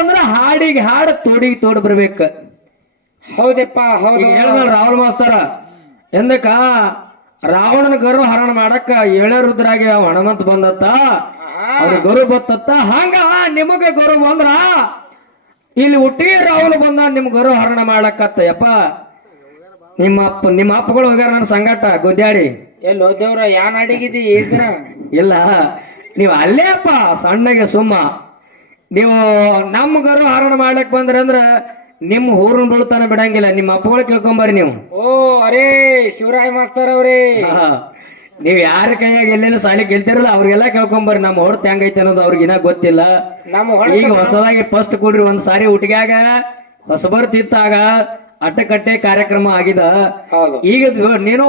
ಅಂದ್ರ ಹಾಡಿಗೆ ಹಾಡು ತೋಡಿಗೆ ತೋಡ್ ಬರ್ಬೇಕ. ಹೌದಪ್ಪ ಹೌದು. ಹೇಳಿದ ರಾಹುಲ್ ಮಾಸ್ತರ ಎಂದಕ್ಕ ರಾವಣನ ಗರು ಹರಣ ಮಾಡಕ್ಕ 7 ರುದ್ರಾಗಿ ಅವ ಹನುಮಂತ ಬಂದತ್ತ, ಅವ್ರಿಗೆ ಗರು ಬತ್ತತ್ತ. ಹಂಗ ನಿಮಗ ಗರು ಬಂದ್ರ ಇಲ್ಲಿ ಹುಟ್ಟಿಗೆ ರಾಹುಲ್ ಬಂದ ನಿಮ್ ಗರು ಹರಣ ಮಾಡಕತ್ತ. ಯಪ್ಪ ನಿಮ್ಮ ಅಪ್ಪಗಳು ಹೋಗ್ಯಾರ ನನ್ನ ಸಂಗಾಟ ಗುದ್ದಾಡಿ. ಎಲ್ಲಿ ಹೋದೇವ್ರ ಯಾನ್ ಅಡಿಗಿದಿ ದಿನ? ಇಲ್ಲ ನೀವ್ ಅಲ್ಲೇ ಅಪ್ಪ ಸಣ್ಣಗೆ ಸುಮ್ಮ ನೀವು ನಮ್ಮ ಗರು ಹರಣ ಮಾಡ್ಲಕ್ ಬಂದ್ರಿ ಅಂದ್ರ ನಿಮ್ ಊರನ್ ಬೀಳ್ತಾನ ಬಿಡಂಗಿಲ್ಲ. ನಿಮ್ಮ ಅಪ್ಪಗಳು ಕೇಳ್ಕೊಂಬರ್ರಿ ನೀವು. ಓ ಅರೇ ಶಿವರಾಯ್ ಮಾಸ್ತರ್ ಅವ್ರಿ, ನೀವ್ ಯಾರ ಕೈಯಾಗ ಎಲ್ಲೆಲ್ಲ ಸಾಲಿ ಗೆಲ್ತಿರಲ್ಲ ಅವ್ರಿಗೆಲ್ಲ ಕೇಳ್ಕೊಂಬರ್ರಿ. ನಮ್ಮ ಹೊಡ್ತ ಹೆಂಗೈತೆ ಅನ್ನೋದು ಅವ್ರಿಗೆ ಇನ್ನ ಗೊತ್ತಿಲ್ಲ. ಈಗ ಹೊಸದಾಗಿ ಫಸ್ಟ್ ಕೊಡ್ರಿ ಒಂದ್ ಸಾರಿ ಹುಟ್ಟಿಗ್ಯಾಗ ಹೊಸಬರ್ ತಿತ್ತಾಗ ಅಟ್ಟಕಟ್ಟೆ ಕಾರ್ಯಕ್ರಮ ಆಗಿದ. ಈಗ ನೀನು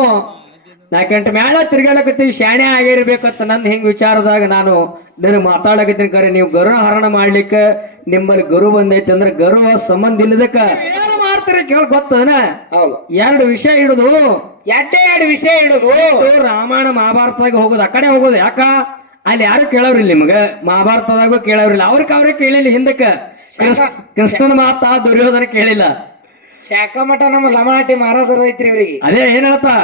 4 ಗಂಟೆ ಮ್ಯಾಲ ತಿರ್ಗಾಡಕತ್ತೀವಿ, ಶಾಣೆ ಆಗಿರ್ಬೇಕಂತ ನಂದು ಹಿಂಗ್ ವಿಚಾರದಾಗ ನಾನು ನನಗೆ ಮಾತಾಡಕತ್ತೀನಿ. ಕರೆ ನೀವು ಗರು ಹರಣ ಮಾಡ್ಲಿಕ್ಕೆ ನಿಮ್ಮಲ್ಲಿ ಗರು ಬಂದೈತಿ ಅಂದ್ರೆ ಗರು ಸಂಬಂಧ ಇಲ್ಲದಕ್ಕ ಏನು ಮಾಡ್ತೀರಿ ಕೇಳ ಗೊತ್ತದನ? 2 ವಿಷಯ ಇಡುದು, 2 ವಿಷಯ ಇಡುದು. ರಾಮಾಯಣ ಮಹಾಭಾರತದಾಗ ಹೋಗುದು, ಆ ಕಡೆ ಹೋಗುದು. ಯಾಕ ಅಲ್ಲಿ ಯಾರು ಕೇಳವ್ರಿಲ್ಲ ನಿಮ್ಗ, ಮಹಾಭಾರತದಾಗೂ ಕೇಳವ್ರಿಲ್ಲ. ಅವ್ರಿಗೆ ಕೇಳಿಲ್ಲ. ಹಿಂದಕ್ಕ ಕೃಷ್ಣನ ಮಾತ ದುರ್ಯೋಧನ ಕೇಳಿಲ್ಲ. ಶಾಖಮಠ ನಮ್ಮ ಲಮಾಟಿ ಮಹಾರಾಜರ ಐತ್ರಿ ಇವ್ರಿಗೆ. ಅದೇ ಏನ್ ಹೇಳ್ತಾ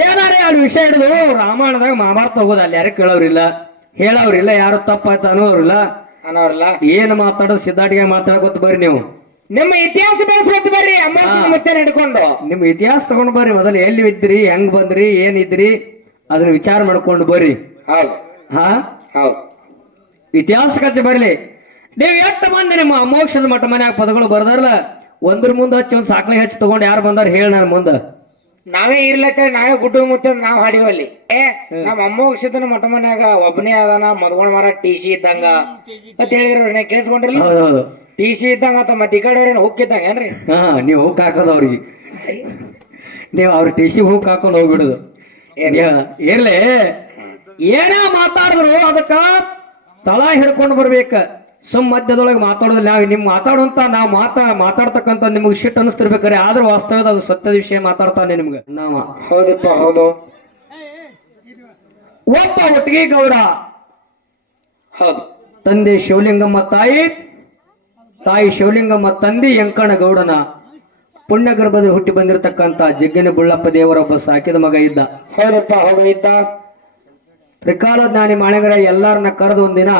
ಏನಾರ 2 ವಿಷಯ ಹಿಡಿದು ರಾಮಾಯಣದಾಗ ಮಹಾಭಾರತ ಹೋಗೋದು. ಅಲ್ಲಿ ಯಾರು ಕೇಳವ್ರಿಲ್ಲ, ಹೇಳವ್ರಿಲ್ಲ, ಯಾರು ತಪ್ಪಾಯ್ತ ಅನ್ನೋರಿಲ್ಲ. ಏನ್ ಮಾತಾಡೋದು ಸಿದ್ಧಾಟಿಗೆ ಮಾತಾಡಕೊತ ಬರ್ರಿ. ನೀವು ನಿಮ್ಮ ಇತಿಹಾಸ ಬೆಳೆಸ್ಕೊತ ಬರ್ರಿ. ಮತ್ತೆ ಹಿಡ್ಕೊಂಡು ನಿಮ್ ಇತಿಹಾಸ ತಗೊಂಡ್ ಬರ್ರಿ. ಮೊದಲು ಎಲ್ಲಿ ಇದ್ರಿ, ಹೆಂಗ್ ಬಂದ್ರಿ, ಏನಿದ್ರಿ ಅದನ್ನ ವಿಚಾರ ಮಾಡ್ಕೊಂಡು ಬರ್ರಿ. ಹಾ ಇತಿಹಾಸ ಕಚ್ಚಿ ಬರ್ಲಿ. ನೀವ್ ಎಷ್ಟು ಮಂದಿ ನಿಮ್ಮ ಅಮೋಕ್ಷದ ಮಠ ಮನ್ಯಾಗ ಪದಗಳು ಬರ್ದಾರಲ್ಲ, ಒಂದ್ರ ಮುಂದೆ ಹಚ್ಚಿ ಒಂದ್ ಸಾಕ್ಲಿ ಹಚ್ಚಿ ತಗೊಂಡ್ ಯಾರು ಬಂದಾರ ಹೇಳ ನಾನು ಮುಂದ. ನಾವೇ ಇರ್ಲತ್ತ ನಾವೇ ಗುಡ್ಡು ಮುತ್ತ ನಾವ್ ಹಾಡಿವಲ್ಲಿ. ನಮ್ಮ ಅಮ್ಮೋಕ್ಷದನ ಮಠ ಮನ್ಯಾಗ ಒಬ್ಬನೇ ಅದಾನ ಮದ್ಕೊಂಡ್ ಮಾರ TC ಇದ್ದಂಗ ಅಂತ ಹೇಳಿದ್ರ ಕೇಳಿಸ್ಕೊಂಡ್ರಲ್ಲ. TC ಇದ್ದಂಗ ಅಂತ ಮತ್ತೆ ಈ ಕಡೆ ಹುಕ್ಕಿದ್ದಂಗ ಏನ್ರಿ? ನೀವ್ ಹುಕ್ ಹಾಕೋದು ಅವ್ರಿಗೆ, ನೀವ್ ಅವ್ರ TC ಹುಕ್ ಹಾಕೊಂಡ್ ಹೋಗ್ಬಿಡುದು. ಇರ್ಲಿ ಏನ ಮಾತಾಡಿದ್ರು ಅದಕ್ಕ ತಳ ಹಿಡ್ಕೊಂಡು ಬರ್ಬೇಕ. ಸುಮ್ ಮಧ್ಯದೊಳಗೆ ಮಾತಾಡೋದಿಲ್ಲ. ನಾವು ನಿಮ್ ಮಾತಾಡುವಂತ ನಾವು ಮಾತಾಡ್ತಕ್ಕಂತ ನಿಮ್ಗೆ ಶಿಟ್ ಅನಿಸ್ತಿರ್ಬೇಕಾರೆ ಆದ್ರೆ ವಾಸ್ತವದ ಅದು ಸತ್ಯದ ವಿಷಯ ಮಾತಾಡ್ತಾನೆ ನಿಮ್ಗೆ. ಹೌದಪ್ಪ ಹೌದು. ಒಬ್ಬ ಒಟ್ಟಿಗೆ ಗೌಡ, ಹೌದು, ತಂದೆ ಶಿವಲಿಂಗಮ್ಮ, ತಾಯಿ ಶಿವಲಿಂಗಮ್ಮ, ತಂದೆ ಯಂಕಣ ಗೌಡನ ಪುಣ್ಯ ಗರ್ಭದಲ್ಲಿ ಹುಟ್ಟಿ ಬಂದಿರತಕ್ಕಂತ ಜಗ್ಗಿನ ಬುಳ್ಳಪ್ಪ ದೇವರೊಬ್ಬ ಸಾಕಿದ ಮಗ ಇದ್ದ. ಹೌದಪ್ಪ ಹೌದು ಇದ್ದ. ತ್ರಿಕಾಲ ಜ್ಞಾನಿ ಮಾಳಿಗರ ಎಲ್ಲಾರನ್ನ ಕರೆದು ಒಂದಿನ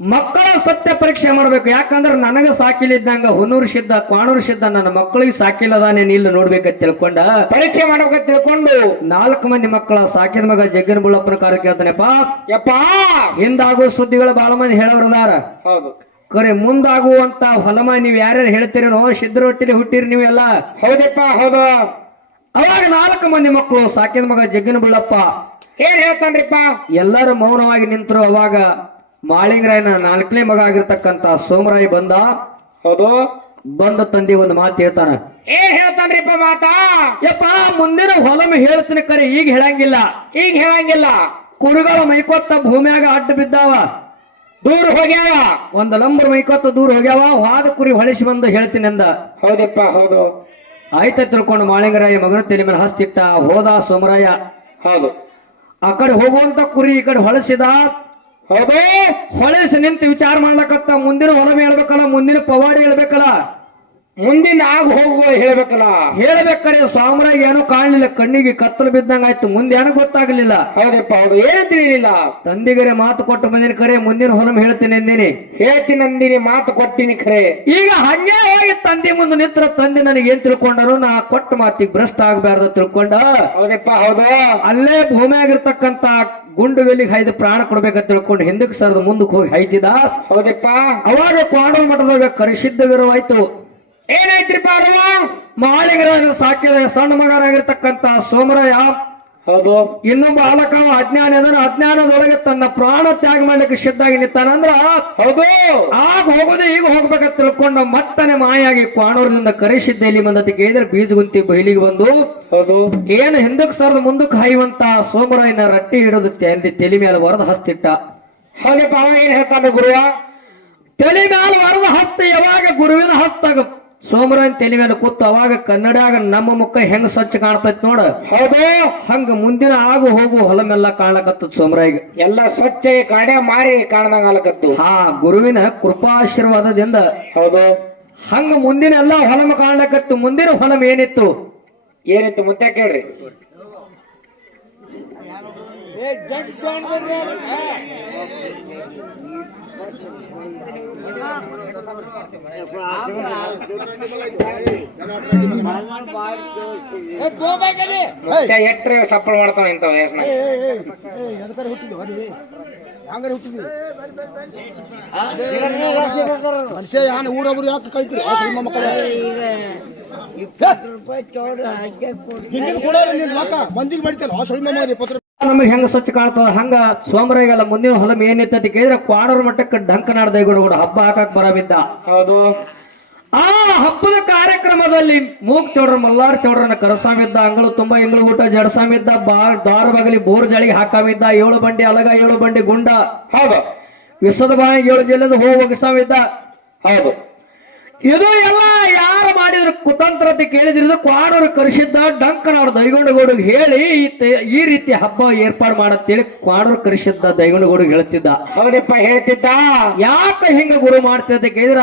ಮಕ್ಕಳ ಸತ್ಯ ಪರೀಕ್ಷೆ ಮಾಡ್ಬೇಕು. ಯಾಕಂದ್ರೆ ನನಗ ಸಾಕಿಲಿದ್ದಂಗ ಹುನೂರು ಸಿದ್ಧ ಕ್ವಾಣೂರು ಸಿದ್ಧ ನನ್ನ ಮಕ್ಕಳಿಗೆ ಸಾಕಿಲ್ಲದಾನೆ ಇಲ್ಲ ನೋಡ್ಬೇಕಂತ ತಿಳ್ಕೊಂಡ ಪರೀಕ್ಷೆ ಮಾಡ್ಬೇಕಂತ ತಿಳ್ಕೊಂಡು 4 ಮಂದಿ ಮಕ್ಕಳ ಸಾಕಿದ ಮಗ ಜಗ್ಗನ ಬುಳ್ಳಪ್ಪನ ಕಾರ್ಯ ಕೇಳ್ತಾನೆಪ್ಪ. ಹಿಂದಾಗುವ ಸುದ್ದಿಗಳು ಬಹಳ ಮಂದಿ ಹೇಳೋರದಾರ. ಹೌದು, ಕರೆ ಮುಂದಾಗುವಂತ ಹೊಲಮ ನೀವ್ ಯಾರ್ಯಾರು ಹೇಳ್ತೀರೇನೋ ಸಿದ್ಧರೊಟ್ಟಿಲಿ ಹುಟ್ಟಿರಿ ನೀವೆಲ್ಲ. ಹೌದಪ್ಪ ಹೌದು. ಅವಾಗ 4 ಮಂದಿ ಮಕ್ಕಳು ಸಾಕಿದ ಮಗ ಜಗ್ಗನ ಬುಳ್ಳಪ್ಪ ಏನ್ ಹೇಳ್ತಾನ್ರಿಪ್ಪ? ಎಲ್ಲರೂ ಮೌನವಾಗಿ ನಿಂತರು. ಅವಾಗ ಮಾಳಿಂಗರಾಯನ 4ನೇ ಮಗ ಆಗಿರ್ತಕ್ಕಂತ ಸೋಮರಾಯ ಬಂದ. ಹೌದು, ಬಂದ ತಂದೆ ಒಂದು ಮಾತು ಹೇಳ್ತಾನ. ಏನ್ ಹೇಳ್ತಾನ್ರಿಪ್ಪ ಮಾತಾ? ಯಪ್ಪ ಮುಂದಿನ ಹೊಲಮ ಹೇಳ್ತೀನಿ, ಕರೆ ಈಗ ಹೇಳಂಗಿಲ್ಲ. ಕುರಿಗಳ ಮೈಕೊತ್ತ ಭೂಮಿಯಾಗ ಅಡ್ಡ ಬಿದ್ದಾವ, ದೂರ ಹೋಗ್ಯಾವ. ಒಂದ್ ಲಂಬರ್ ಮೈಕೊತ್ತ ದೂರ ಹೋಗ್ಯಾವ, ವಾದ ಕುರಿ ಹೊಳಿಸಿ ಬಂದು ಹೇಳ್ತೀನಿ ಅಂದ. ಹೌದಪ್ಪ ಹೌದು. ಆಯ್ತ ತಿಳ್ಕೊಂಡು ಮಾಳಿಂಗರಾಯ ಮಗನ ತಲೆ ಮೇಲೆ ಹಸ್ತಿಟ್ಟ. ಹೋದ ಸೋಮರಾಯ. ಹೌದು, ಆ ಕಡೆ ಹೋಗುವಂತ ಕುರಿ ಈ ಕಡೆ ಹೊಳಸಿದ. ಹೌದು, ಹೊಳಸಿ ನಿಂತು ವಿಚಾರ ಮಾಡ್ಲಕತ್ತ. ಮುಂದಿನ ಹೊಲಮೆ ಹೇಳ್ಬೇಕಲ್ಲ, ಮುಂದಿನ ಪವಾಡಿ ಹೇಳ್ಬೇಕಲ್ಲ, ಮುಂದಿನ ಆಗ ಹೋಗುವ ಹೇಳ್ಬೇಕಾರೆ ಸ್ವಾಮರಾಗ ಏನೋ ಕಾಣಲಿಲ್ಲ. ಕಣ್ಣಿಗೆ ಕತ್ತಲು ಬಿದ್ದಂಗ ಆಯ್ತು. ಮುಂದೆ ಏನೋ ಗೊತ್ತಾಗ್ಲಿಲ್ಲ. ಹೌದಪ್ಪ ಹೌದು, ಏನು ತಿಳಿಲಿಲ್ಲ. ತಂದೆಗರೆ ಮಾತು ಕೊಟ್ಟು ಬಂದಿನ ಕರೆ ಮುಂದಿನ ಹೊಲಮ ಹೇಳ್ತೀನಿ ಅಂದಿನಿ ಮಾತು ಕೊಟ್ಟಿನಿ ಖರೆ. ಈಗ ಹಂಗೆ ಹೋಗಿ ತಂದೆ ಮುಂದೆ ನಿಂತರ ತಂದೆ ನನಗೆ ಏನ್ ತಿಳ್ಕೊಂಡರು, ನಾ ಕೊಟ್ಟ ಮಾತಿಗೆ ಭ್ರಷ್ಟ ಆಗ್ಬಾರ್ದು ತಿಳ್ಕೊಂಡ. ಹೌದಪ್ಪ ಹೌದು. ಅಲ್ಲೇ ಭೂಮಿಯಾಗಿರ್ತಕ್ಕಂತ ಗುಂಡುಗಲ್ಲಿಗೆ ಹೈದು ಪ್ರಾಣ ಕೊಡ್ಬೇಕಂತ ತಿಳ್ಕೊಂಡು ಹಿಂದಕ್ಕೆ ಸರಿದು ಮುಂದಕ್ಕೆ ಹೋಗಿ ಹೈತಿದ. ಹೌದಪ್ಪ. ಅವಾಗ ಕ್ವಾಂಡೂರು ಮಠದಾಗ ಕರಿಸಿದ್ದ ವಿರವಾಯ್ತು. ಏನಾಯ್ತ್ರಿಪ್ಪ? ಮಾಳಿಗರ ಸಾಕಿದ ಸಣ್ಣ ಮಗನಾಗಿರ್ತಕ್ಕಂತ ಸೋಮರಾಯ. ಹೌದು, ಇನ್ನೊಬ್ಬ ಬಾಲಕ ಅಜ್ಞಾನ ಅದನ್ನ ಅಜ್ಞಾನದೊಳಗೆ ತನ್ನ ಪ್ರಾಣ ತ್ಯಾಗ ಮಾಡ್ಲಿಕ್ಕೆ ಸಿದ್ಧಾಗಿ ನಿಂತಾನಂದ್ರ. ಹೌದು, ಆಗ ಹೋಗೋದು ಈಗ ಹೋಗ್ಬೇಕಂತ ತಿಳ್ಕೊಂಡು ಮತ್ತನೆ ಮಾಯಾಗಿ ಕ್ವಾಣೂರಿನಿಂದ ಕರಿಸಿದ್ದ ಇಲ್ಲಿ ಬಂದತಿ ಕೇಳಿದ್ರೆ ಬೀಜಗುಂತಿ ಬಯಲಿಗೆ ಬಂದು. ಹೌದು, ಏನು ಹಿಂದಕ್ಕೆ ಸರದ ಮುಂದಕ್ಕೆ ಹಾಯುವಂತ ಸೋಮರಾಯನ ರಟ್ಟಿ ಹಿಡಿದು ತಲೆ ಮೇಲೆ ವರದ ಹಸ್ತಿಟ್ಟ. ಹೌದಪ್ಪ. ಅವ ಏನ್ ಹೇಳ್ತಾನೆ ಗುರುವ? ತಲೆ ಮೇಲೆ ವರದ ಹಸ್ತ ಯಾವಾಗ ಗುರುವಿನ ಹಸ್ತಾಗ ಸೋಮರಾಯನ್ ತಲೆ ಮೇಲೆ ಕೂತು ಅವಾಗ ಕನ್ನಡಾಗ ನಮ್ಮ ಮುಖ ಹೆಂಗ್ ಸ್ವಚ್ಛ ಕಾಣ್ತೈತ್ ನೋಡ. ಹೌದು, ಹಂಗ ಮುಂದಿನ ಆಗು ಹೋಗು ಹೊಲಮೆಲ್ಲ ಕಾಣ್ಲಕತ್ತದ ಸೋಮರಾಯಿಗೆ. ಎಲ್ಲ ಸ್ವಚ್ಛ ಕಾಡೆ ಮಾರಿ ಕಾಣ್ದಂಗ ಆಲಕತ್ತು. ಹಾ, ಗುರುವಿನ ಕೃಪಾಶೀರ್ವಾದದಿಂದ. ಹೌದು, ಹಂಗ ಮುಂದಿನ ಎಲ್ಲ ಹೊಲಮ ಕಾಣ್ಲಕತ್ತು. ಮುಂದಿನ ಹೊಲಮ ಏನಿತ್ತು ಏನಿತ್ತು ಮುತ್ತೆ ಕೇಳ್ರಿ. ಎಟ್ರೆ ಸಪ್ಪಳ ಮಾಡ್ತಾವ ಇಂಥವ್ ಯಸ್ನ. ಮನುಷ್ಯ ಯಾನ್ ಊರೊಬ್ರು ಯಾಕೆ ಕಳ್ತೀರಿ ಮಂದಿಗೆ ಬಡಿತಲ್ಲ ನಮಗೆ ಹೆಂಗ ಸ್ವಚ್ಛ ಕಾಣ್ತದ ಹಂಗ ಸೋಮರಾಯಿಗೆಲ್ಲ ಮುಂದಿನ ಹೊಲಮ ಏನಿತ್ತಂತ ಕೇಳಿದ್ರೆ ಕ್ವಾಡೂರ್ ಮಟ್ಟಕ್ಕೆ ಡಂಕ ನಾಡ್ದೈಗಳು ಕೂಡ ಹಬ್ಬ ಹಾಕಕ್ ಬರಬಿದ್ದ. ಹೌದು, ಆ ಹಬ್ಬದ ಕಾರ್ಯಕ್ರಮದಲ್ಲಿ ಮೂಗ್ ಚೌಡ್ರ ಮಲ್ಲಾರ್ ಚೌಡ್ರನ್ನ ಕರಸಾಮಿದ್ದ. ಅಂಗಳು ತುಂಬಾ ಇಂಗಳು ಊಟ ಜಡಸಾಮಿದ್ದ. ದಾರ ಬಗಲಿ ಬೋರ್ ಜಳಿಗೆ ಹಾಕಾಮಿದ್ದ. 7 ಬಂಡಿ ಅಲಗ 7 ಬಂಡಿ ಗುಂಡ. ಹೌದು, ವಿಸದ ಬಾಯಿ 7 ಜಿಲ್ಲದ ಹೋಗಿಸಾಮಿದ್ದ. ಹೌದು, ಇದು ಎಲ್ಲ ಯಾರು ಮಾಡಿದ್ರು ಕುತಂತ್ರತೆ ಕೇಳಿದ್ರು ಕ್ವಾಡೂರು ಕರೆಸಿದ್ದ. ಡಂಕನಾಡು ದೈಗೊಂಡಗೌಡಿಗೆ ಹೇಳಿ ಈ ರೀತಿ ಹಬ್ಬ ಏರ್ಪಾಡು ಮಾಡತ್ತೇಳಿ ಕ್ವಾಡೂರು ಕರೆಸಿದ್ದ. ದೈಗೊಂಡಗೌಡಿಗೆ ಹೇಳ್ತಿದ್ದ. ಹೌದಪ್ಪ ಹೇಳ್ತಿದ್ದ. ಯಾಕ ಹಿಂಗ ಗುರು ಮಾಡ್ತಿದ್ದ ಕೇಳಿದ್ರ,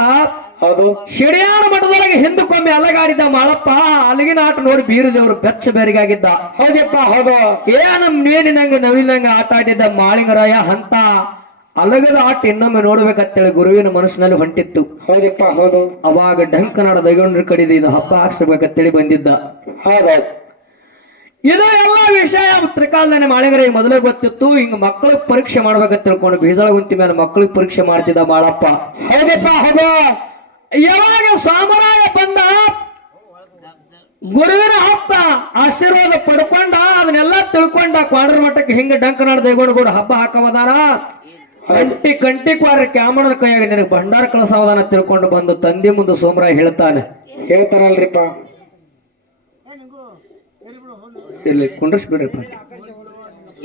ಹೌದು, ಶಿಡಿಯಾರ ಮಠದೊಳಗೆ ಹಿಂದಕ್ಕೊಮ್ಮೆ ಅಲಗಾಡಿದ್ದ ಮಾಳಪ್ಪ. ಅಲಗಿನ ಆಟ ನೋಡಿ ಬೀರದೇವ್ರು ಬೆಚ್ಚ ಬೇರಿಗಾಗಿದ್ದ. ಹೌದಪ್ಪ, ಹೌದು, ನಮ್ ಮೇಲಿನಂಗ ನವಿಲಿನಂಗ ಆಟ ಆಡಿದ್ದ ಮಾಳಿಂಗರಾಯ ಅಂತ ಅಲಗದ ಆಟ ಇನ್ನೊಮ್ಮೆ ನೋಡ್ಬೇಕಂತೇಳಿ ಗುರುವಿನ ಮನಸ್ಸಿನಲ್ಲಿ ಹೊಂಟಿತ್ತು. ಹೌದಪ್ಪ, ಹೌದು, ಅವಾಗ ಡಂಕನಾಡ ದೈಗೊಂಡ್ರ ಕಡಿದು ಇದು ಹಬ್ಬ ಹಾಕ್ಸ್ಬೇಕಂತೇಳಿ ಬಂದಿದ್ದ. ಹೌದೌದು, ಇದು ಎಲ್ಲ ವಿಷಯ ತ್ರಿಕಾಲದಲ್ಲಿ ಮಾಳಿಂಗರಾಯ ಮೊದಲೇ ಗೊತ್ತಿತ್ತು. ಹಿಂಗ ಮಕ್ಕಳಿಗೆ ಪರೀಕ್ಷೆ ಮಾಡ್ಬೇಕಂತ ತಿಳ್ಕೊಂಡು ಬೀಜಳ ಗುಂತಿ ಮೇಲೆ ಮಕ್ಕಳಿಗೆ ಪರೀಕ್ಷೆ ಮಾಡ್ತಿದ್ದ ಮಾಳಪ್ಪ. ಹೌದಪ್ಪ, ಹೌದು, ಯಾವಾಗ ಸೋಮರಾಯ ಬಂದ ಗುರುವಿನ ಹತ್ತ ಆಶೀರ್ವಾದ ಪಡ್ಕೊಂಡ ಅದನ್ನೆಲ್ಲ ತಿಳ್ಕೊಂಡ ಕ್ವಾಡೂರ್ ಮಠಕ್ಕೆ ಹಿಂಗ ಡಂಕನಾಡ ದೈಗೊಂಡಗೌಡ ಹಬ್ಬ ಹಾಕವದಾನ. ಕಂಟಿ ಕ್ವಾರ ಕ್ಯಾಮಣನ ಕೈಯಾಗ ನಿನಗೆ ಭಂಡಾರ ಕಳಸವದಾನ ತಿಳ್ಕೊಂಡು ಬಂದು ತಂದೆ ಮುಂದೆ ಸೋಮರಾಯ ಹೇಳ್ತಾನಲ್ರಿಪ್ಪ. ಇಲ್ಲಿ ಕುಂಡ್ರಿಸ್ಬಿಡ್ರಿಪ್ಪ.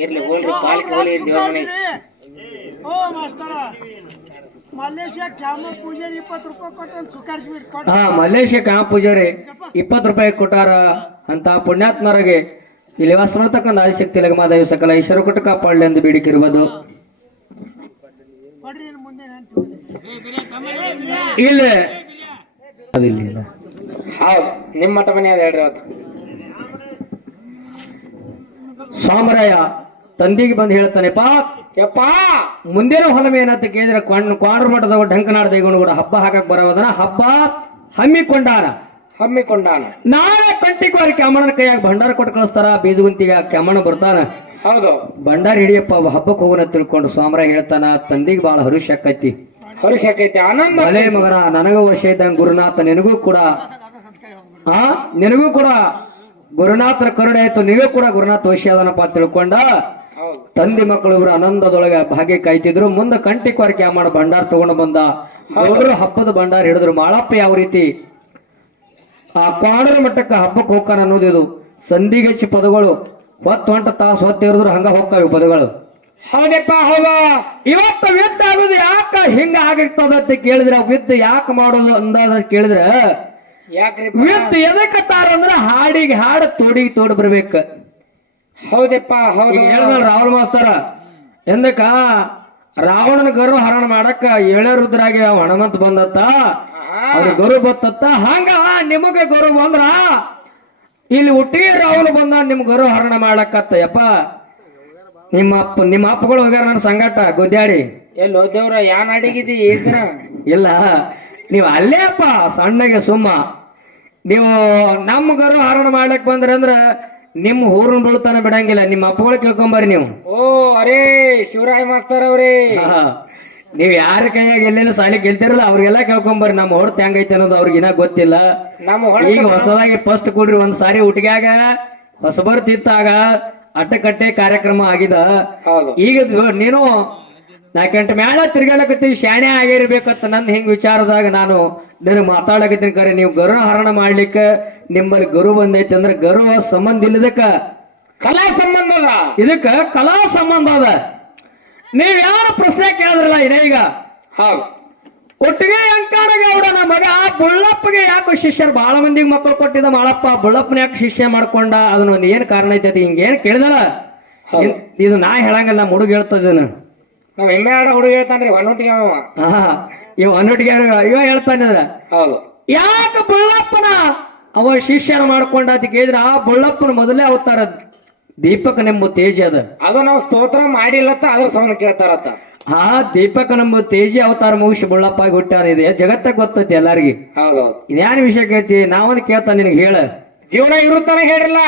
ಇರ್ಲಿ ಹೋಲ್ರಿ, ಕಾಲಿಗೆ ಹೋಲಿ ದೇವ್ರ ಮನೆಗೆ. ಹಾ, ಮಲ್ಲೇಶ ಕ್ಯಾಂಪ್ ಪೂಜಾರಿ 20 ರೂಪಾಯಿ ಕೊಟ್ಟಾರ ಅಂತ ಪುಣ್ಯಾತ್ಮರಿಗೆ ಇಲ್ಲಿ ವಾಸ ಮಾಡ್ತಕ್ಕಂಥ ಆದಿಶಕ್ತಿ ಲಗಮಾದೇವಿ ಸಕಲ ಈಶ್ವರ ಕೊಟ್ಟು ಕಾಪಾಡಲಿ ಎಂದು ಬೇಡಿಕೆ ಇರುವುದು. ಇಲ್ಲ ಅದಿಲ್ಲ. ಹೌದು, ನಿಮ್ಮ ಮಠ ಮನೆ ಅದ ಹೇಳ್ರಿ. ಅವತ್ತು ಸೋಮರಾಯ ತಂದೆಗೆ ಬಂದು ಹೇಳ್ತಾನೆಪ್ಪ, ಯಪ್ಪ ಮುಂದಿನ ಹೊಲಮ ಏನಂತ ಕೇಳಿದ್ರೆ ಕ್ವಾಡೂರ್ ಮಠದ ಡಂಕನಾಡ ದೈಗೊಂಡು ಕೂಡ ಹಬ್ಬ ಹಾಕಕ್ ಬರೋದನ ಹಬ್ಬ ಹಮ್ಮಿಕೊಂಡಾನ. ನಾಳೆ ಕಂಟಿಕೋರಿ ಕ್ಯಾಮಣ್ಣನ ಕೈಯಾಗ ಭಂಡಾರ ಕೊಟ್ಟು ಕಳಿಸ್ತಾರ. ಬೀಜಗುಂತಿಗೆ ಕ್ಯಾಮಣ್ಣ ಬರ್ತಾನ. ಹೌದು, ಭಂಡಾರ ಹಿಡಿಯಪ್ಪ ಹಬ್ಬಕ್ಕೆ ಹೋಗೋಣ ತಿಳ್ಕೊಂಡು ಸೋಮರಾಯ ಹೇಳ್ತಾನ. ತಂದಿಗೆ ಬಹಳ ಹರುಷ ಆಕೈತಿ. ಆನಂದ. ಅಲೇ ಮಗನ, ನನಗ ವಶ ಇದ್ದಂಗ ಗುರುನಾಥ ನಿನಗೂ ಕೂಡ ಗುರುನಾಥನ ಕರುಣೆ ಆಯ್ತು. ನೀವೇ ಕೂಡ ಗುರುನಾಥ ವಶ ಅದನಪ್ಪ ತಿಳ್ಕೊಂಡ ತಂದೆ ಮಕ್ಕಳು ಇವರು ಆನಂದದೊಳಗೆ ಭಾಗ್ಯ ಕಾಯ್ತಿದ್ರು. ಮುಂದೆ ಕಂಟಿಕೋರಿ ಕ್ಯಾಮಣ್ಣ ಭಂಡಾರ ತಗೊಂಡು ಬಂದ. ಅವರು ಹಬ್ಬದ ಭಂಡಾರ ಹಿಡಿದ್ರು. ಮಾಳಪ್ಪ ಯಾವ ರೀತಿ ಆ ಕ್ವಾಡೂರ್ ಮಟ್ಟಕ್ಕೆ ಹಬ್ಬಕ್ಕೆ ಹೋಗ್ತಾನ ಅನ್ನೋದು ಇದು ಸಂಧಿಗೆಚ್ಚು ಪದಗಳು. ಹೊತ್ತು ತಾಸು ಹೊತ್ತಿರಿದ್ರು ಹಂಗ ಹೋಗ್ತಾವ ಪದಗಳು. ಹೌದಪ್ಪ, ಹೌದಾ. ಇವತ್ತು ವಿದ್ದ ಆಗೋದು ಯಾಕ ಹಿಂಗ ಆಗಿರ್ತದ ಅಂತ ಕೇಳಿದ್ರೆ, ವಿದ್ದ ಯಾಕೆ ಮಾಡೋದು ಅಂದಾದ ಕೇಳಿದ್ರೆ, ಯಾಕ್ರಿ ವಿದ್ದ ಎದಕ್ಕತ್ತಾರ ಅಂದ್ರೆ ಹಾಡಿಗೆ ಹಾಡು ತೋಡಿಗೆ ತೋಡ್ ಬರ್ಬೇಕ. ಹೌದಪ್ಪ, ಹೌದು, ಹೇಳಿದ್ನಲ್ಲ ರಾಹುಲ್ ಮಾಸ್ತರ ಎಂದಕ್ಕ ರಾವಣನ ಗರು ಹರಣ ಮಾಡಕ್ಕ 7 ರುದ್ರಾಗಿ ಹಣಮಂತ ಬಂದತ್ತ. ಅವ್ರಿಗೆ ಗರು ಬತ್ತತ್ತ. ಹಂಗ ನಿಮಗೆ ಗರು ಬಂದ್ರ ಇಲ್ಲಿ ಒಟ್ಟಿಗೆ ರಾಹುಲ್ ಬಂದ ನಿಮ್ ಗರು ಹರಣ ಮಾಡಕ್ಕತ್ತ. ಯಪ್ಪ ನಿಮ್ಮ ಅಪ್ಪಗಳು ಹೋಗ್ಯಾರ ನನ್ನ ಸಂಗಾಟ ಗುದ್ದಾಡಿ. ಎಲ್ಲಿ ಹೋದೇವ್ರ ಯಾನ್ ಅಡಿಗಿದಿ ದಿನ? ಇಲ್ಲ, ನೀವು ಅಲ್ಲೇ ಅಪ್ಪ ಸಣ್ಣಗೆ ಸುಮ್ಮ ನೀವು ನಮ್ಮ ಗರು ಹರಣ ಮಾಡ್ಲಕ್ ಬಂದ್ರಿ ಅಂದ್ರ ನಿಮ್ಮ ಊರನ್ ಬೀಳ್ತಾನ ಬಿಡಂಗಿಲ್ಲ. ನಿಮ್ಮ ಅಪ್ಪಗಳು ಕೇಳ್ಕೊಂಬರ್ರಿ ನೀವು. ಓ ಅರೇ ಶಿವರಾಯ ಮಾಸ್ತರ್ ಅವ್ರಿ, ನೀವ್ ಯಾರ ಕೈಯಾಗ ಎಲ್ಲೆಲ್ಲ ಸಾಲಿ ಗೆಲ್ತಿರಲ್ಲ ಅವ್ರಿಗೆಲ್ಲ ಕೇಳ್ಕೊಂಬರ್ರಿ. ನಮ್ಮ ಹೊಡ್ತ ಹೆಂಗೈತೆ ಅನ್ನೋದು ಅವ್ರಿಗಿನ ಗೊತ್ತಿಲ್ಲ. ಈಗ ಹೊಸದಾಗಿ ಫಸ್ಟ್ ಕೂಡ್ರಿ ಒಂದ್ ಸಾರಿ ಊಟಿಗ್ಯಾಗ ಹೊಸಬರ್ ತಿತ್ತಾಗ ಅಟ್ಟಕಟ್ಟೆ ಕಾರ್ಯಕ್ರಮ ಆಗಿದ. ಈಗ ನೀನು 4 ಗಂಟೆ ಮ್ಯಾಲ ತಿರ್ಗಾಡಕತ್ತಿ ಶಾಣೆ ಆಗಿರ್ಬೇಕಂತ ನಂದು ಹಿಂಗ್ ವಿಚಾರದಾಗ ನಾನು ನನಗೆ ಮಾತಾಡಕತ್ತೀನಿ. ಕರೆ ನೀವು ಗರು ಹರಣ ಮಾಡ್ಲಿಕ್ಕೆ ನಿಮ್ಮಲ್ಲಿ ಗರು ಬಂದೈತಿ ಅಂದ್ರೆ ಗರು ಸಂಬಂಧ ಇಲ್ಲದಕ್ಕ ಕಲಾ ಸಂಬಂಧ ಅದ. ಇದಕ್ಕ ಕಲಾ ಸಂಬಂಧ ಅದ. ನೀವ್ ಯಾರು ಪ್ರಶ್ನೆ ಕೇಳಿದ್ರಲ್ಲ ಈಗ, ಹೌದು ಕೊಟ್ಟಿಗೆ ಅಂಕಾನಗೌಡನ ಮಗ ಬುಳ್ಳಪ್ಪಗೆ ಯಾಕೆ ಶಿಷ್ಯರು ಬಹಳ ಮಂದಿಗೆ ಮಕ್ಕಳು ಕೊಟ್ಟಿದ್ದ ಮಾಳಪ್ಪ ಬುಳ್ಳಪ್ಪನ ಯಾಕೆ ಶಿಷ್ಯ ಮಾಡ್ಕೊಂಡ ಅದನ್ನ ಒಂದ್ ಏನ್ ಕಾರಣ ಐತೈತಿ ಹಿಂಗೇನ್ ಕೇಳಿದಲ್ಲ ಇದು ನಾ ಹೇಳಂಗಿಲ್ಲ ನಮ್ಮ ಹುಡುಗ ಹೇಳ್ತದನ ನಾವ್ ಎಮ್ಮೆ ಆಡ ಹುಡುಗ ಹೇಳ್ತಾನ್ರಿ ಒನ್ನೊಟ್ಟಿಗೆ ಇವ ಅನ್ನೊಟ್ಟಿಗೆ ಇವ ಹೇಳ್ತಾನಿದ್ರ ಹೌದು ಯಾಕೆ ಬುಳ್ಳಪ್ಪನ ಅವ ಶಿಷ್ಯನ ಮಾಡ್ಕೊಂಡ ಅಂತ ಕೇಳಿದ್ರೆ ಆ ಬುಳ್ಳಪ್ಪನ ಮೊದಲೇ ಅವತಾರ ದೀಪಕ ನೆಂಬ ತೇಜ ಅದ ಅದು ನಾವು ಸ್ತೋತ್ರ ಮಾಡಿಲ್ಲತ್ತ ಅದ್ರ ಸೌಂಡ್ ಕೇಳ್ತಾರತ್ತ ಆ ದೀಪಕ ನಂಬ ತೇಜಿ ಅವತಾರ ಮುಗಿಸಿ ಬುಳ್ಳಪ್ಪ ಆಗಿ ಹುಟ್ಟಾರ ಇದೆ ಜಗತ್ತಾಗ ಗೊತ್ತೈತಿ ಎಲ್ಲಾರ್ಗಿ ಹೌದೌದು ಇನ್ಯಾನ ವಿಷಯ ಕೇಳ್ತಿ ನಾವೊಂದು ಕೇಳ್ತಾನ ನಿನಗೆ ಹೇಳ ಜೀವನ ಇರುತ್ತಾನೆ ಹೇಳ್ರಲ್ಲ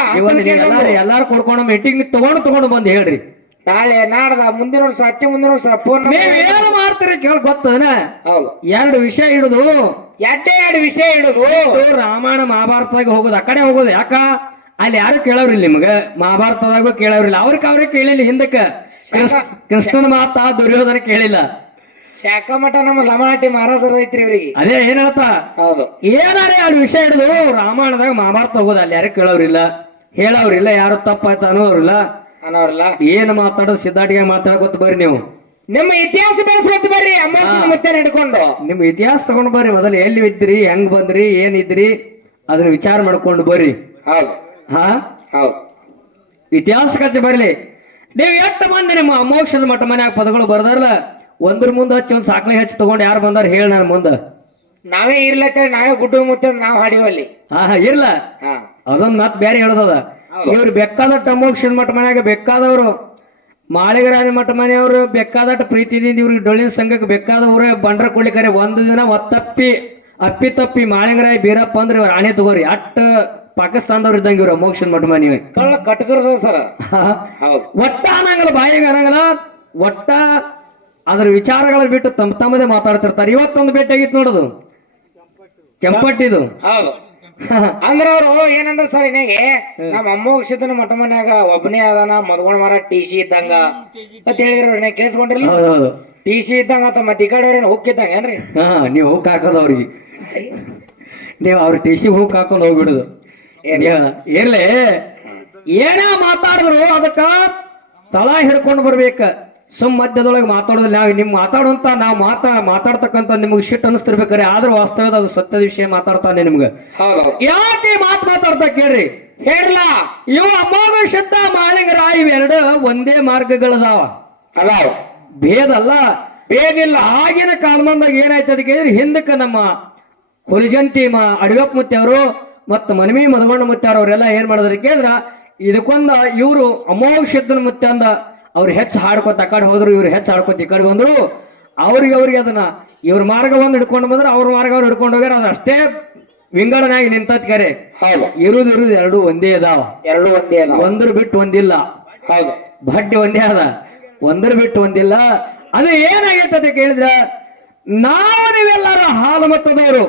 ಎಲ್ಲಾರು ಕೊಡ್ಕೊಂಡು ಮೀಟಿಂಗ್ ತಗೊಂಡು ಬಂದ್ ಹೇಳ್ರಿ ನಾಳೆ ನಾಡ್ದ ಮುಂದಿನ ವರ್ಷ ಅಚ್ಚೆ ಮುಂದಿನ ವರ್ಷ ಫೋನ್ ನೀವ್ ಏನು ಮಾಡ್ತೀರಿ ಕೇಳ ಗೊತ್ತದನ ಹೌದು ಎರಡು ವಿಷಯ ಇಡುದು ಎರಡು ವಿಷಯ ಇಡುದು ರಾಮಾಯಣ ಮಹಾಭಾರತದಾಗ ಹೋಗುದು ಆ ಕಡೆ ಹೋಗುದು ಯಾಕ ಅಲ್ಲಿ ಯಾರು ಕೇಳವ್ರಿಲ್ಲ ನಿಮ್ಗ ಮಹಾಭಾರತದಾಗೂ ಕೇಳವ್ರಿಲ್ಲ ಅವ್ರಿಗೆ ಕೇಳಿಲ್ಲ ಹಿಂದಕ್ಕ ಕೃಷ್ಣನ ಮಾತ ದುರ್ಯೋಧನ ಕೇಳಿಲ್ಲ ಶಾಖಮಠ ನಮ್ಮ ಲಮಾಟಿ ಮಹಾರಾಜರ ಐತ್ರಿ ಇವ್ರಿಗೆ ಅದೇ ಏನ್ ಹೇಳ್ತಾ ಹೌದು ಏನಾರೇ ಎರಡು ವಿಷಯ ಹಿಡಿದು ರಾಮಾಯಣದಾಗ ಮಹಾಭಾರತ ಹೋಗೋದು ಅಲ್ಲಿ ಯಾರು ಕೇಳವ್ರಿಲ್ಲ ಹೇಳವ್ರಿಲ್ಲ ಯಾರು ತಪ್ಪಾಯ್ತು ಅನ್ನೋರಿಲ್ಲ ಅನ್ನೋರಲ್ಲ ಏನ್ ಮಾತಾಡೋದು ಸಿದ್ಧಾಟಿಗೆ ಮಾತಾಡೋದು ಬರ್ರಿ ನೀವು ನಿಮ್ಮ ಇತಿಹಾಸ ಬೆಳೆಸ್ಕೊತ ಬರ್ರಿ ಅಮಾವಾಸ್ಯೆ ಮತ್ತೆ ಹಿಡ್ಕೊಂಡು ನಿಮ್ ಇತಿಹಾಸ ತಗೊಂಡ್ ಬರ್ರಿ ಮೊದಲು ಎಲ್ಲಿ ಇದ್ರಿ ಹೆಂಗ್ ಬಂದ್ರಿ ಏನಿದ್ರಿ ಅದನ್ನ ವಿಚಾರ ಮಾಡ್ಕೊಂಡು ಬರ್ರಿ ಹೌದು ಹಾ ಹೌದು ಇತಿಹಾಸ ಕಚ್ಚಿ ಬರ್ಲಿ ನೀವು ಎಷ್ಟು ಮಂದಿ ನಿಮ್ಮ ಅಮೋಕ್ಷದ ಮಠ ಮನ್ಯಾಗ ಪದಗಳು ಬರ್ದಾರಲ್ಲ ಒಂದ್ರ ಮುಂದೆ ಹಚ್ಚಿ ಒಂದ್ ಸಾಕಳಿ ಹಚ್ಚಿ ತಗೊಂಡ್ ಯಾರು ಬಂದಾರ ಹೇಳ ನಾನು ಮುಂದ ನಾವೇ ಇರ್ಲಕ್ಕ ನಾವೇ ಗುಡ್ಡು ಮುತ್ತ ನಾವ್ ಹಾಡಿವಲ್ಲಿ ಹಾ ಇರ್ಲ ಹಾ ಅದೊಂದ್ ಮತ್ ಬೇರೆ ಹೇಳೋದದ ಇವ್ರು ಬೇಕಾದಟ್ಟ ಅಮೋಕ್ಷದ ಮಠ ಮನ್ಯಾಗ ಬೇಕಾದವರು ಮಾಳಿಗರಾಜ ಮಠ ಮನೆಯವರು ಬೇಕಾದಟ್ಟ ಪ್ರೀತಿದಿಂದ ಇವ್ರಿಗೆ ಡೊಳ್ಳಿನ ಸಂಘಕ್ಕೆ ಬೇಕಾದವ್ರೆ ಬಂಡ್ರ ಕೊಡ್ಲಿಕ್ಕರೆ ಒಂದು ದಿನ ಅಪ್ಪಿ ಮಾಳಿಗರಾಯ ಬೀರಪ್ಪ ಅಂದ್ರೆ ಇವ್ರ ಆಣೆ ತಗೋರಿ ಅಟ್ಟ ಪಾಕಿಸ್ತಾನದವ್ರು ಇದ್ದಂಗೆ ಇವ್ರ ಅಮೋಕ್ಷದ ಮಠ ಮನೆ ಕಳ್ಳ ಕಟ್ಕರದ ಸರ ಹೌದು ಒಟ್ಟ ಅನ್ನಂಗಲ್ಲ ಬಾಯಿಗೆ ಅನ್ನಂಗಲ್ಲ ಒಟ್ಟ ಅದ್ರ ವಿಚಾರಗಳ ಬಿಟ್ಟು ತಮ್ಮದೇ ಮಾತಾಡ್ತಿರ್ತಾರೆ ಇವತ್ತೊಂದು ಭೇಟಿಯಾಗಿತ್ತು ನೋಡುದು ಕೆಂಪಟ್ಟಿದು ಹೌದು ಅಂದ್ರ ಅವ್ರು ಏನಂದ್ರ ಸರ್ ಇನ್ನೇಗೆ ನಮ್ಮ ಅಮ್ಮೋಕ್ಷದನ ಮಠ ಮನ್ಯಾಗ ಒಬ್ಬನೇ ಅದಾನ ಮದ್ಕೊಂಡ್ ಮಾರ ಟಿ ಸಿ ಇದ್ದಂಗ ಅಂತ ಹೇಳಿದ್ರು ಕೇಳಿಸ್ಕೊಂಡ್ರಲ್ಲ ಟಿ ಸಿ ಇದ್ದಂಗ ಅಂತ ಮತ್ತೆ ಈ ಕಡೆ ಹೋಗಿದ್ದಂಗ ಏನ್ರಿ ನೀವು ಹೂಕ್ ಹಾಕೋದು ಅವ್ರಿಗೆ ನೀವು ಅವ್ರ ಟಿ ಸಿ ಹೂಕ್ ಹಾಕೊಂಡು ಹೋಗ್ಬಿಡುದು ಇರ್ಲಿ ಏನ ಮಾತಾಡಿದ್ರು ಅದಕ್ಕ ತಳ ಹಿಡ್ಕೊಂಡು ಬರ್ಬೇಕ ಸುಮ್ ಮಧ್ಯದೊಳಗೆ ಮಾತಾಡೋದಿಲ್ಲ ನಾವು ನಿಮ್ ಮಾತಾಡುವಂತ ನಾವು ಮಾತಾಡ್ತಕ್ಕಂತ ನಿಮ್ಗೆ ಶಿಟ್ ಅನಿಸ್ತಿರ್ಬೇಕಾರೆ ಆದ್ರೆ ವಾಸ್ತವ್ಯದ ಅದು ಸತ್ಯದ ವಿಷಯ ಮಾತಾಡ್ತಾನೆ ನಿಮ್ಗೆ ಯಾಕೆ ಮಾತಾಡ್ತಾ ಕೇಳ್ರಿ ಹೇಳಲ್ಲ ಇವು ಅಮೋಘ ಶಬ್ದ ಮಾಳಿಂಗರಾಯ ಇವೆರಡು ಒಂದೇ ಮಾರ್ಗಗಳದಾವ ಭೇದ ಅಲ್ಲ ಭೇದಿಲ್ಲ ಆಗಿನ ಕಾಲಮಾನದಾಗ ಏನಾಯ್ತು ಅದಕ್ಕೆ ಹಿಂದಕ್ಕೆ ನಮ್ಮ ಹುಲಿಜಂತಿ ಅಡಿಯಪ್ಪ ಮುತ್ತೆಯವರು ಮತ್ತು ಮನವಿ ಮದಗೊಂಡ ಮುತ್ಯಾರ ಅವರೆಲ್ಲ ಏನ್ ಮಾಡಿದ್ರು ಕೇಂದ್ರ ಇದಕ್ಕೊಂದ ಇವರು ಅಮೋಘ ಶಬ್ದನ ಮುತ್ಯಂದ ಅವ್ರು ಹೆಚ್ಚು ಹಾಡ್ಕೊತ ಆ ಕಡೆ ಹೋದ್ರು ಇವ್ರು ಹೆಚ್ಚು ಹಾಡ್ಕೊತ ಈ ಕಡೆ ಬಂದ್ರು ಅವ್ರಿಗೆ ಅದನ್ನ ಇವ್ರ ಮಾರ್ಗ ಒಂದು ಹಿಡ್ಕೊಂಡು ಬಂದ್ರೆ ಅವ್ರ ಮಾರ್ಗ ಅವ್ರು ಹಿಡ್ಕೊಂಡು ಹೋಗ್ಯಾರ ಅದ್ರ ಅಷ್ಟೇ ವಿಂಗಡನಾಗಿ ನಿಂತತ್ ಕರೆ ಇರುದು ಎರಡು ಒಂದೇ ಅದಾವ ಎರಡು ಒಂದೇ ಅದಾವ ಒಂದ್ರ ಬಿಟ್ಟು ಒಂದಿಲ್ಲ ಹೌದು ಬಡ್ಡಿ ಒಂದೇ ಅದ ಒಂದ್ರ ಬಿಟ್ಟು ಒಂದಿಲ್ಲ ಅದು ಏನಾಗೈತೆ ಅಂತ ಕೇಳಿದ್ರ ನಾವು ನೀವೆಲ್ಲರೂ ಹಾಲು ಮತದವರು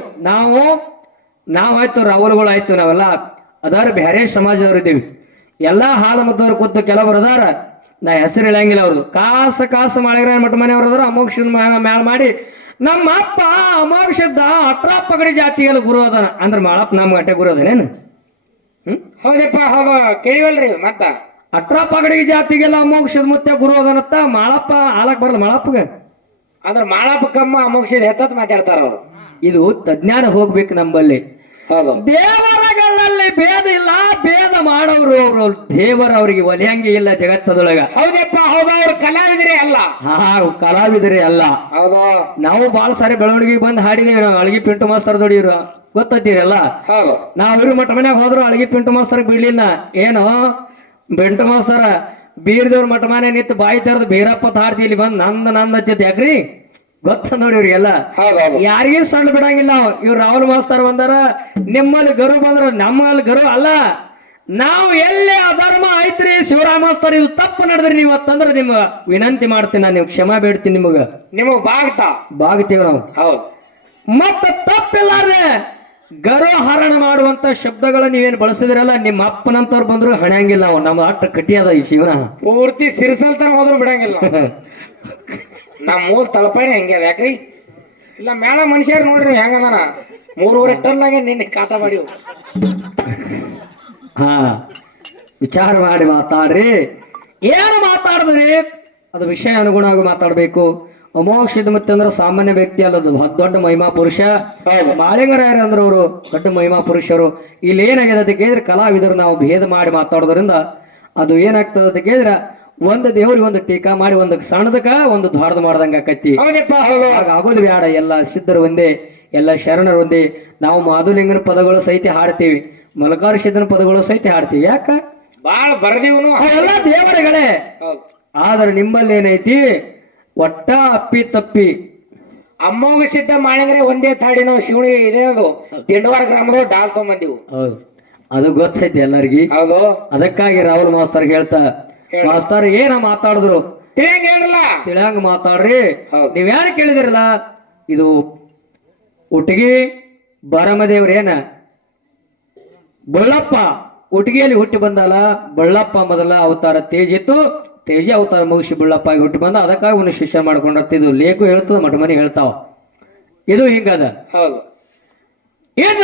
ನಾವಾಯ್ತು ರಾಹುಲ್ಗಳು ಆಯ್ತು ನಾವೆಲ್ಲ ಅದಾರ ಬೇರೆ ಸಮಾಜದವ್ರು ಇದ್ದೀವಿ ಎಲ್ಲಾ ಹಾಲು ಮತದವ್ರು ಕೂತು ಕೆಲವರು ಅದಾರ ನಾ ಹೆಸರು ಹೇಳಂಗಿಲ್ಲ ಅವ್ರದ್ದು ಕಾಸ ಮಾಳಿಗರಾಯ ಮಠ ಮನೆಯವ್ರು ಅದಾರ ಅಮೋಕ್ಷದ ಮ್ಯಾಲ ಮಾಡಿ ನಮ್ಮ ಅಪ್ಪ ಅಮೋಕ್ಷದ ಅಟ್ರಾ ಪಗಡಿ ಜಾತಿಗೆಲ್ಲ ಗುರು ಅದಾನ ಅಂದ್ರೆ ಮಾಳಪ್ಪ ನಮ್ಗೆ ಅಟ್ಟೆ ಗುರು ಅದೇನೇನು ಹೌದಪ್ಪ ಹೌದು ಕೇಳಿವಲ್ರಿ ಮತ್ತ ಅಟ್ರಾ ಪಗಡಿ ಜಾತಿಗೆಲ್ಲ ಅಮೋಕ್ಷದ ಮುತ್ತೆ ಗುರು ಅದಾನತ್ತ ಮಾಳಪ್ಪ ಆಲಕ್ ಬರಲ್ಲ ಮಾಳಪ್ಪಗೆ ಅಂದ್ರೆ ಮಾಳಪ್ಪ ಕಮ್ಮ ಅಮೋಕ್ಷದ ಹೆಚ್ಚತ್ ಮಾತಾಡ್ತಾರ ಅವ್ರು ಇದು ತಜ್ಞಾನ ಹೋಗ್ಬೇಕು ನಂಬಲ್ಲಿ ಹೌದು ದೇವರಗಳಲ್ಲಿ ಭೇದ ಇಲ್ಲ ಭೇದ ಮಾಡೋರು ಅವರು ದೇವರ ಅವ್ರಿಗೆ ಒಲಿಯಂಗೆ ಇಲ್ಲ ಜಗತ್ತದೊಳಗ ಹೌದಪ್ಪ ಹೌದು ಅವ್ರು ಕಲಾವಿದರೇ ಅಲ್ಲ ಕಲಾವಿದರೇ ಅಲ್ಲ ಹೌದು ನಾವು ಬಾಳ ಸಾರಿ ಬೆಳವಣಿಗೆ ಬಂದು ಹಾಡಿದೇವಿ ನಾವು ಅಳಗಿ ಪಿಂಟು ಮಾಸ್ತರ್ ದೊಡಿಯರು ಗೊತ್ತಿರಲ್ಲ ಹೌದು ನಾವ್ ಇವ್ರ ಮಠ ಮನ್ಯಾಗ ಹೋದ್ರು ಅಳಗಿ ಪಿಂಟು ಮಾಸ್ತರ್ ಬಿಡ್ಲಿಲ್ಲ ಏನು ಪಿಂಟು ಮಾಸ್ತರ ಬೀರ್ದವ್ರ ಮಠ ಮನೆ ನಿಂತು ಬಾಯಿ ತೆರೆದು ಬೀರಪ್ಪ ಹಾಡ್ತಿ ಇಲ್ಲಿ ಬಂದ್ ನಂದ್ ಹತ್ತಿತ್ತು ಯಾಕ್ರಿ ಗೊತ್ತ ನೋಡಿ ಇವ್ರಿಗೆಲ್ಲ ಯಾರಿಗೂ ಸಣ್ಣ ಬಿಡಂಗಿಲ್ಲ ಇವ್ರು ರಾಹುಲ್ ಮಾಸ್ತರ್ ಬಂದಾರ ನಿಮ್ಮಲ್ಲಿ ಗರು ಬಂದ್ರ ನಮ್ಮಲ್ಲಿ ಗರು ಅಲ್ಲ ನಾವು ಎಲ್ಲೇ ಅಧರ್ಮ ಐತ್ರಿ ಶಿವರಾಮ ಮಾಸ್ತರ್ ಇದು ತಪ್ಪು ನಡೆದ್ರಿ ನೀವು ಅಂತಂದ್ರೆ ನಿಮ್ಗ ವಿನಂತಿ ಮಾಡ್ತೀನಿ ನಾನು ನೀವು ಕ್ಷಮಾ ಬೇಡ್ತೀನಿ ನಿಮಗ್ ಬಾಗ್ತೀವಿ ನಾವು ಹೌದು ಮತ್ತ ತಪ್ಪಿಲ್ಲಾರ್ರೆ ಗರು ಹರಣ ಮಾಡುವಂತ ಶಬ್ದಗಳ ನೀವೇನ್ ಬಳಸಿದ್ರಲ್ಲ ನಿಮ್ಮ ಅಪ್ಪನಂತವ್ರು ಬಂದ್ರು ಹಣಂಗಿಲ್ಲ ನಾವು ನಮ್ಮ ಅಟ್ಟ ಕಟ್ಟಿ ಅದ ಈ ಜೀವನ ಪೂರ್ತಿ ಸಿರಿಸಲ್ತನ ಹೋದ್ರು ಬಿಡಂಗಿಲ್ಲ ನಮ್ಮ ಮೂರ್ ತಲಪಾಯಿನ ಹೆಂಗೆ ಅದ ಯಾಕ್ರಿ ಇಲ್ಲ ಮೇಳ ಮನುಷ್ಯರು ನೋಡ್ರಿ ಹೆಂಗದಾನ 3.5 ಟನ್ ಆಗ ನಿನ್ನ ಕಾಟ ಮಾಡಿ ವಿಚಾರ ಮಾಡಿ ಮಾತಾಡ್ರಿ ಏನು ಮಾತಾಡಿದ್ರಿ ಅದು ವಿಷಯ ಅನುಗುಣವಾಗಿ ಮಾತಾಡ್ಬೇಕು ಅಮೋಘ ಸಿದ್ಧಮೂರ್ತಿ ಅಂದ್ರೆ ಸಾಮಾನ್ಯ ವ್ಯಕ್ತಿ ಅಲ್ಲದು ದೊಡ್ಡ ಮಹಿಮಾ ಪುರುಷ. ಮಾಳಿಂಗರಾಯರ ಅಂದ್ರೆ ಅವರು ದೊಡ್ಡ ಮಹಿಮಾ ಪುರುಷರು. ಇಲ್ಲಿ ಏನಾಗಿದೆ ಅಂತ ಕೇಳಿದ್ರೆ ಕಲಾವಿದರು ನಾವು ಭೇದ ಮಾಡಿ ಮಾತಾಡೋದ್ರಿಂದ ಅದು ಏನಾಗ್ತದೆ ಅಂತ ಕೇಳಿದ್ರೆ ಒಂದು ದೇವ್ರಿಗೆ ಒಂದು ಟೀಕಾ ಮಾಡಿ ಒಂದು ಸಣ್ಣದಕ್ಕ ಒಂದು ದೊಡ್ಡದು ಮಾಡ್ದಂಗ ಆಕತಿ. ಆಗೋದು ಬ್ಯಾಡ. ಎಲ್ಲ ಸಿದ್ಧರು ಒಂದೇ, ಎಲ್ಲ ಶರಣರು ಒಂದೇ. ನಾವು ಮಾಧುಲಿಂಗನ ಪದಗಳು ಸಹಿತ ಹಾಡ್ತೀವಿ, ಮಲಕಾರ ಸಿದ್ಧನ ಪದಗಳು ಸಹಿತ ಹಾಡ್ತೀವಿ. ಯಾಕ ಬಾಳ ಬರದಿವನು ಎಲ್ಲ ದೇವರುಗಳೇ. ಆದ್ರೆ ನಿಮ್ಮಲ್ಲಿ ಏನೈತಿ ಒಟ್ಟ ಅಪ್ಪಿ ತಪ್ಪಿ ಅಮ್ಮೋಗ ಸಿದ್ಧ ಮಾಳಿಂಗರೇ ಒಂದೇ ತಾಡಿ ನಾವು ಶಿವಣಿ ಇದೆ ಅದು ದಿಂಡವಾರ ಗ್ರಾಮದ ಡಾಲ್ ತಗೊಂಬಂದಿವು. ಹೌದು, ಅದು ಗೊತ್ತೈತಿ ಎಲ್ಲರಿಗಿ. ಹೌದು, ಅದಕ್ಕಾಗಿ ರಾಹುಲ್ ಮಾಸ್ತರ್ ಹೇಳ್ತಾ, ಮಾಸ್ತರ್ ಏನ ಮಾತಾಡಿದ್ರು ತಿಳಿಯಂಗ ಮಾತಾಡ್ರಿ. ನೀವ್ಯಾರು ಕೇಳಿದಿರಲ್ಲ, ಇದು ಉಟ್ಗಿ ಬರಮದೇವ್ರ ಏನ ಬಳ್ಳಪ್ಪ ಉಟ್ಗಿಯಲ್ಲಿ ಹುಟ್ಟಿ ಬಂದಲ್ಲ. ಬಳ್ಳಪ್ಪ ಮೊದಲ ಅವತಾರ ತೇಜಿತ್ತು, ತೇಜ ಅವತಾರ ಮುಗಿಸಿ ಬಳ್ಳಪ್ಪ ಆಗಿ ಹುಟ್ಟಿ ಬಂದ. ಅದಕ್ಕಾಗಿ ಒಂದು ಶಿಷ್ಯ ಮಾಡ್ಕೊಂಡಿರ್ತಿದ್ದು. ಲೇಖು ಹೇಳ್ತದ, ಮಠ ಮನಿ ಹೇಳ್ತಾವ. ಇದು ಹಿಂಗದ. ಹೌದು, ಏನ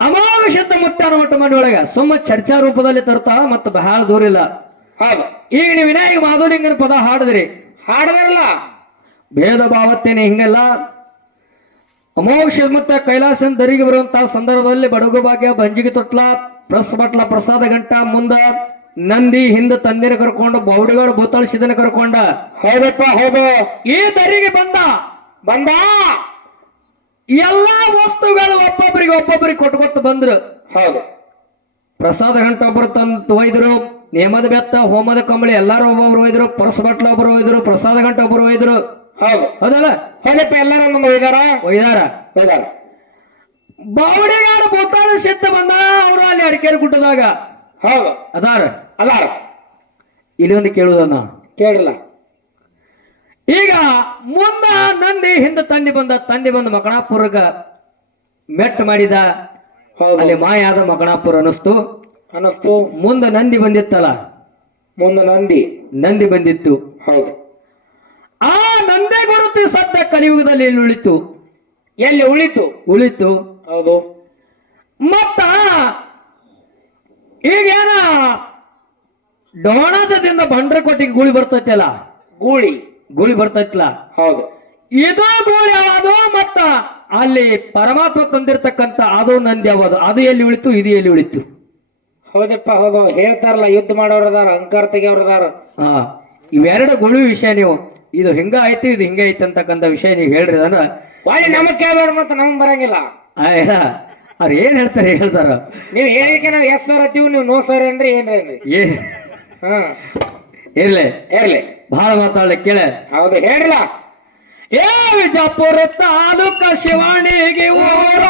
ಅಮೋಘ ಸಿದ್ಧ ಮುತ್ತಾನ ಮಠ ಮನಿ ಒಳಗ ಸುಮ್ಮ ಚರ್ಚಾ ರೂಪದಲ್ಲಿ ತರ್ತಾವ, ಮತ್ತು ಬಹಳ ದೂರ ಇಲ್ಲ. ಹೌದು. ಈಗ ನೀವು ವಿನಾಯಕ ಮಾಧುಲಿಂಗನ ಪದ ಹಾಡಿದ್ರಿ, ಹಾಡದಲ್ಲ ಭೇದ ಭಾವತ್ತೇನೆ ಹಿಂಗಲ್ಲ. ಅಮೋಘ ಸಿದ್ಧಮುತ್ತ ಕೈಲಾಸನ ದರಿಗೆ ಬರುವಂತಹ ಸಂದರ್ಭದಲ್ಲಿ ಬಡಗು ಭಾಗ್ಯ, ಬಂಜಿಗೆ ತೊಟ್ಲ, ಪ್ರಸ್ ಬಟ್ಲ, ಪ್ರಸಾದ ಗಂಟ, ಮುಂದ ನಂದಿ, ಹಿಂದ ತಂದಿನ ಕರ್ಕೊಂಡು ಬೌಡಿಗಳು ಭೂತಾಳಿಸಿದನ ಕರ್ಕೊಂಡ. ಹೌದಪ್ಪ, ಹೌದು. ಈ ದರಿಗೆ ಬಂದ ಎಲ್ಲಾ ವಸ್ತುಗಳು ಒಬ್ಬೊಬ್ಬರಿಗೆ ಕೊಟ್ಟು ಬಂದ್ರು. ಹೌದು. ಪ್ರಸಾದ ಗಂಟ ಒಬ್ಬರು ತಂದು ಒಯ್ದ್ರು, ನೇಮದ ಬೆತ್ತ, ಹೋಮದ ಕಂಬಳಿ ಎಲ್ಲಾರು ಒಬ್ಬೊಬ್ರು ಒಯ್ದ್ರು, ಪರಸ ಬಟ್ಲ ಒಬ್ಬರು ಒಯ್ದ್ರು, ಪ್ರಸಾದ ಗಂಟ ಒಬ್ಬರು ಒಯ್ದ್ರು. ಹೌದು, ಹೌದಲ್ಲ? ಹೌದಪ್ಪ, ಎಲ್ಲಾರು ಒಯ್ದಾರ. ಬಾವಡಿಗಾಡ ಭೂತಾಳ ಸಿದ್ಧ ಬಂದ. ಅವರು ಅಲ್ಲಿ ಅಡಿಕೆರೆ ಗುಡ್ಡದಾಗ ಹೌದು ಅದಾರ. ಇಲ್ಲಿ ಒಂದು ಕೇಳುದನ್ನ ಕೇಳಿಲ್ಲ. ಈಗ ಮುಂದ ನಂದಿ ಹಿಂದ ತಂದಿ ಬಂದ ಮಕಣಾಪುರಗ ಮೆಟ್ ಮಾಡಿದ. ಅಲ್ಲಿ ಮಾಯಾದ ಮಕಣಾಪುರ ಅನಸ್ತು. ಮುಂದ ನಂದಿ ಬಂದಿತ್ತಲ್ಲ, ನಂದಿ ಬಂದಿತ್ತು. ಹೌದು. ಆ ನಂದೇ ಗುರುತು ಸದ್ದ ಕಲಿಯುಗದಲ್ಲಿ ಎಲ್ಲಿ ಉಳಿತು. ಹೌದು. ಮತ್ತ ಈಗೇನ ಡೋಣದಿಂದ ಬಂಡ್ರಕೋಟಿಗೆ ಗೂಳಿ ಬರ್ತೈತಲ್ಲ, ಗೂಳಿ ಬರ್ತೈತಲ್ಲ. ಹೌದು. ಇದು ಗೂಳಿ ಯಾವುದು, ಮತ್ತ ಅಲ್ಲಿ ಪರಮಾತ್ಮ ತಂದಿರ್ತಕ್ಕಂಥ ಅದು ನಂದಿ ಯಾವುದು, ಅದು ಎಲ್ಲಿ ಉಳಿತು, ಇದು ಎಲ್ಲಿ ಉಳಿತು. ಹೌದಪ್ಪ, ಹೌದು. ಹೇಳ್ತಾರಲ್ಲ, ಯುದ್ಧ ಮಾಡೋರದಾರ, ಅಹಂಕಾರ ತೆಗೆಯವ್ರದಾರ. ಇವೆರಡು ಗುಳಿ ವಿಷಯ ನೀವು ಇದು ಹಿಂಗ ಆಯ್ತು, ಇದು ಹಿಂಗ ಐತಿ ಅಂತಕ್ಕಂಥ ವಿಷಯ ನೀವು ಹೇಳ್ರಿ. ಅದನ್ನ ನಮಗ್ ಕೇಳ್ಬೇಡ, ಮತ್ತೆ ನಮಗ್ ಬರಂಗಿಲ್ಲ. ಅವ್ರು ಏನ್ ಹೇಳ್ತಾರ ನೀವ್ ಹೇಳಿಕೆ ನಾವು ಎಸ್ ಸರ್ ಅತ್ತೀವಿ, ನೀವು ನೋ ಸರ್ ಏನ್ರಿ ಇರ್ಲಿ ಬಹಳ ಮಾತಾಡ್ಲಿಕ್ಕೆ ಕೇಳ. ಹೌದು, ಹೇಳ್ರಲ್ಲ. ವಿಜಾಪುರ ತಾಲೂಕ ಶಿವಾಣಿಗೆ ಊರ